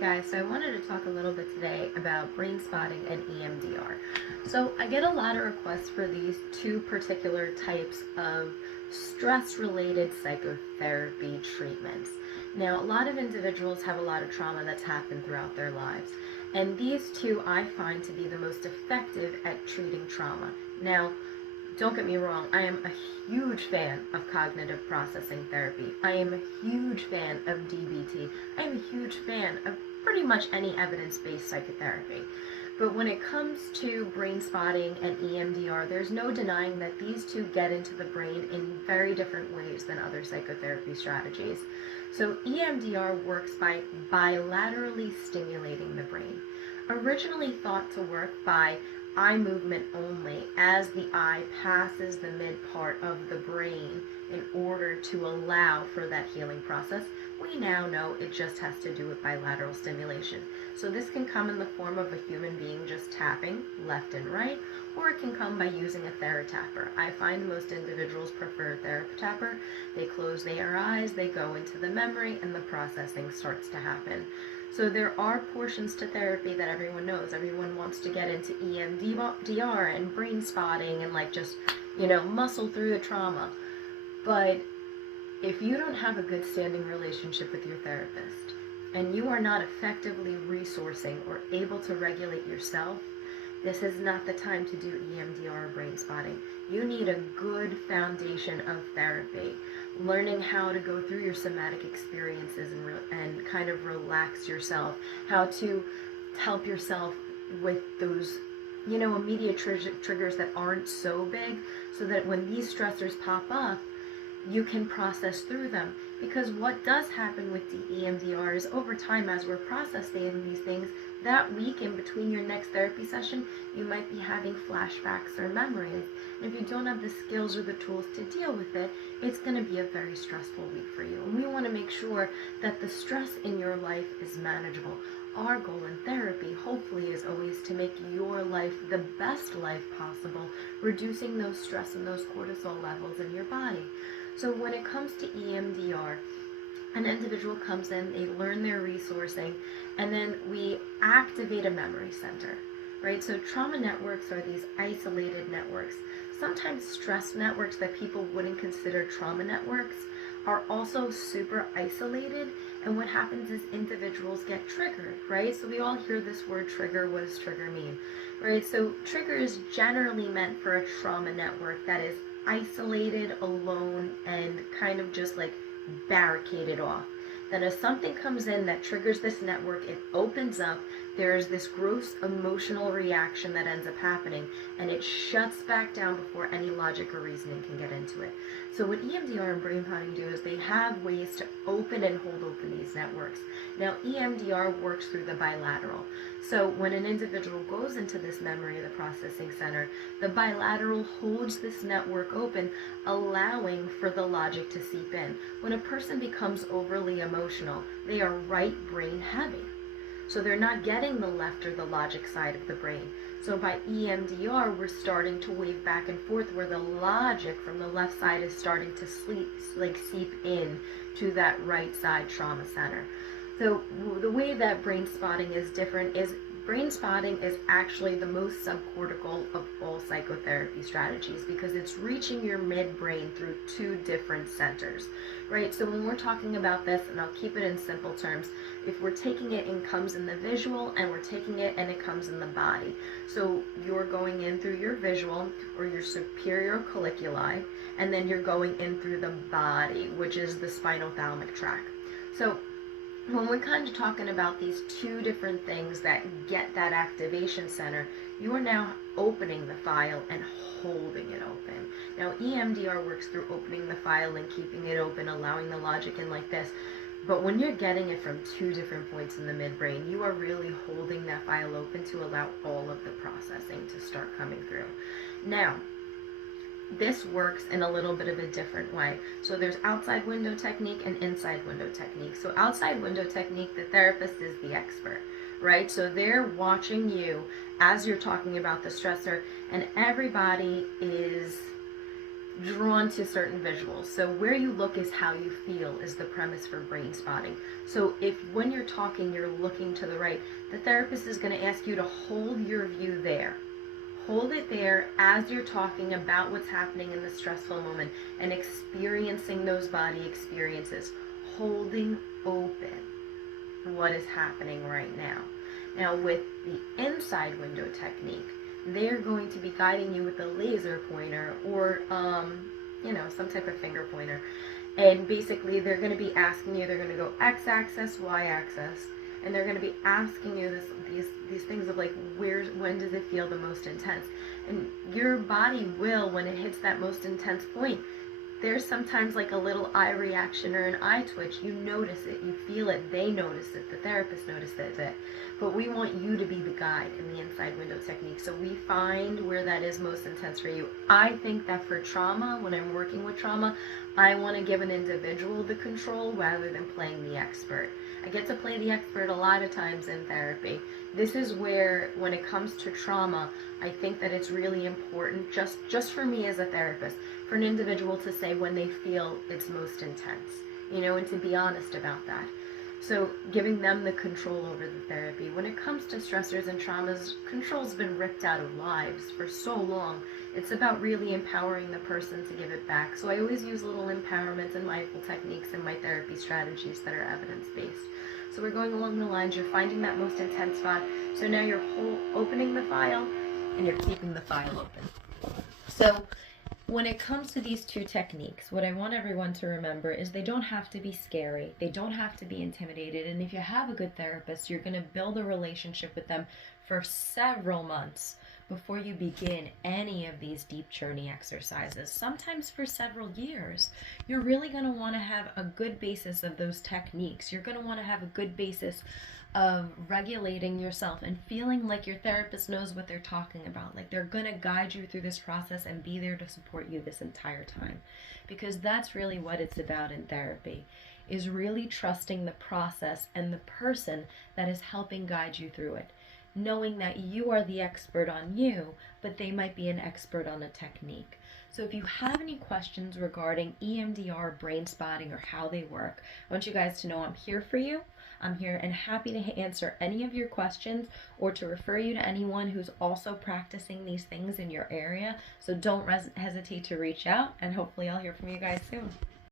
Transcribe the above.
guys, so I wanted to talk a little bit today about brain spotting and EMDR. So I get a lot of requests for these two particular types of stress-related psychotherapy treatments. Now, a lot of individuals have a lot of trauma that's happened throughout their lives, and these two I find to be the most effective at treating trauma. Now, don't get me wrong, I am a huge fan of cognitive processing therapy. I am a huge fan of DBT. I am a huge fan of pretty much any evidence-based psychotherapy. But when it comes to brain spotting and EMDR, there's no denying that these two get into the brain in very different ways than other psychotherapy strategies. So EMDR works by bilaterally stimulating the brain. Originally thought to work by eye movement only as the eye passes the mid part of the brain in order to allow for that healing process, we now know it just has to do with bilateral stimulation. So this can come in the form of a human being just tapping left and right, or it can come by using a TheraTapper. I find most individuals prefer a TheraTapper. They close their eyes, they go into the memory, and the processing starts to happen. So there are portions to therapy that everyone knows. Everyone wants to get into EMDR and brain spotting and just, muscle through the trauma. But if you don't have a good standing relationship with your therapist and you are not effectively resourcing or able to regulate yourself, this is not the time to do EMDR or brain spotting. You need a good foundation of therapy, learning how to go through your somatic experiences and kind of relax yourself, how to help yourself with those, immediate triggers that aren't so big, so that when these stressors pop up, you can process through them. Because what does happen with the EMDR is over time, as we're processing these things, that week in between your next therapy session, you might be having flashbacks or memories. And if you don't have the skills or the tools to deal with it, it's going to be a very stressful week for you. And we want to make sure that the stress in your life is manageable. Our goal in therapy, hopefully, is always to make your life the best life possible, reducing those stress and those cortisol levels in your body. So when it comes to EMDR, an individual comes in, they learn their resourcing, and then we activate a memory center, right? So trauma networks are these isolated networks. Sometimes stress networks that people wouldn't consider trauma networks are also super isolated, and what happens is individuals get triggered, right? So we all hear this word trigger. What does trigger mean, right? So trigger is generally meant for a trauma network that is isolated, alone, and kind of just barricaded off. Then as something comes in that triggers this network, it opens up, there's this gross emotional reaction that ends up happening, and it shuts back down before any logic or reasoning can get into it. So what EMDR and brainspotting do is they have ways to open and hold open these networks. Now EMDR works through the bilateral. So when an individual goes into this memory of the processing center, the bilateral holds this network open, allowing for the logic to seep in. When a person becomes overly emotional, they are right brain heavy. So they're not getting the left or the logic side of the brain. So by EMDR, we're starting to wave back and forth where the logic from the left side is starting to seep in to that right side trauma center. So the way that brain spotting is different is brain spotting is actually the most subcortical of all psychotherapy strategies because it's reaching your midbrain through two different centers, right? So when we're talking about this, and I'll keep it in simple terms, if we're taking it and comes in the visual, and we're taking it and it comes in the body. So you're going in through your visual or your superior colliculi, and then you're going in through the body, which is the spinal thalamic tract. So when we're kind of talking about these two different things that get that activation center, you are now opening the file and holding it open. Now EMDR works through opening the file and keeping it open, allowing the logic in like this. But when you're getting it from two different points in the midbrain, you are really holding that file open to allow all of the processing to start coming through. Now, this works in a little bit of a different way. So there's outside window technique and inside window technique. So outside window technique, the therapist is the expert, right? So they're watching you as you're talking about the stressor, and everybody is drawn to certain visuals. So where you look is how you feel is the premise for brain spotting. So if when you're talking you're looking to the right, the therapist is going to ask you to hold your view there. Hold it there as you're talking about what's happening in the stressful moment and experiencing those body experiences. Holding open what is happening right now. Now with the inside window technique, they're going to be guiding you with a laser pointer or some type of finger pointer, and basically they're going to be asking you, they're going to go x-axis, y-axis, and they're going to be asking you these things of like, when does it feel the most intense? And your body will, when it hits that most intense point, there's sometimes like a little eye reaction or an eye twitch. You notice it, you feel it, they notice it, the therapist notices it. But we want you to be the guide in the inside window technique. So we find where that is most intense for you. I think that for trauma, when I'm working with trauma, I want to give an individual the control rather than playing the expert. I get to play the expert a lot of times in therapy. This is where, when it comes to trauma, I think that it's really important, just for me as a therapist, for an individual to say when they feel it's most intense, and to be honest about that. So giving them the control over the therapy. When it comes to stressors and traumas, control's been ripped out of lives for so long. It's about really empowering the person to give it back. So I always use little empowerment and mindful techniques in my therapy strategies that are evidence-based. So we're going along the lines, you're finding that most intense spot. So now you're opening the file and you're keeping the file open. So when it comes to these two techniques, what I want everyone to remember is they don't have to be scary. They don't have to be intimidated. And if you have a good therapist, you're going to build a relationship with them for several months before you begin any of these deep churning exercises, sometimes for several years. You're really going to want to have a good basis of those techniques. You're going to want to have a good basis of regulating yourself and feeling like your therapist knows what they're talking about, like they're going to guide you through this process and be there to support you this entire time. Because that's really what it's about in therapy, is really trusting the process and the person that is helping guide you through it, knowing that you are the expert on you, but they might be an expert on a technique. So if you have any questions regarding EMDR, brain spotting, or how they work, I want you guys to know I'm here for you. I'm here and happy to answer any of your questions or to refer you to anyone who's also practicing these things in your area. So don't hesitate to reach out, and hopefully I'll hear from you guys soon.